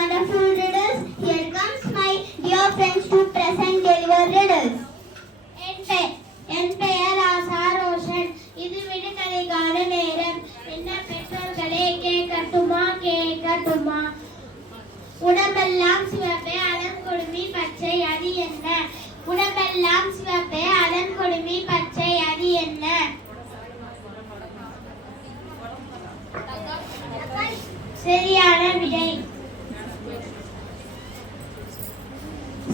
wonderful riddles. Here comes my dear friends to present your riddles. என் பெயர் ஆசா ரோஷன். இது விடுகதைக்கான நேரம். என்ன பெற்றோர்களே கேட்கட்டுமா? உடம்பெல்லாம் சிவப்பே அலங்கொடுமி பச்சை, அது என்ன? உடம்பெல்லாம் சிவப்பே அலங்கொடுமி பச்சை, அது என்ன? சரியான விடை.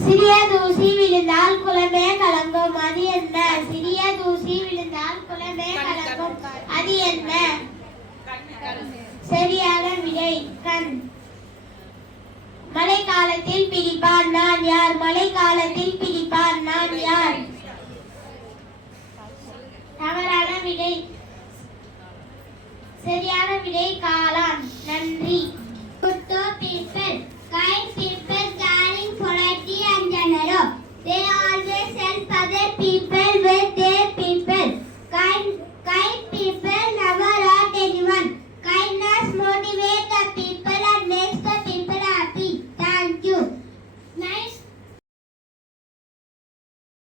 சிறிய தூசி விழுந்தால் குளமே கலங்கும், அது என்ன? சிறிய தூசி விழுந்தால் குளமே கலங்கும், அது என்ன? சரியான விடை கண். மழைக்காலத்தில் பிடிப்பான் நான் யார்? மழைக்காலத்தில் பிடிப்பான் நான் யார்? தவறான விடை. சரியான விடை காளான்.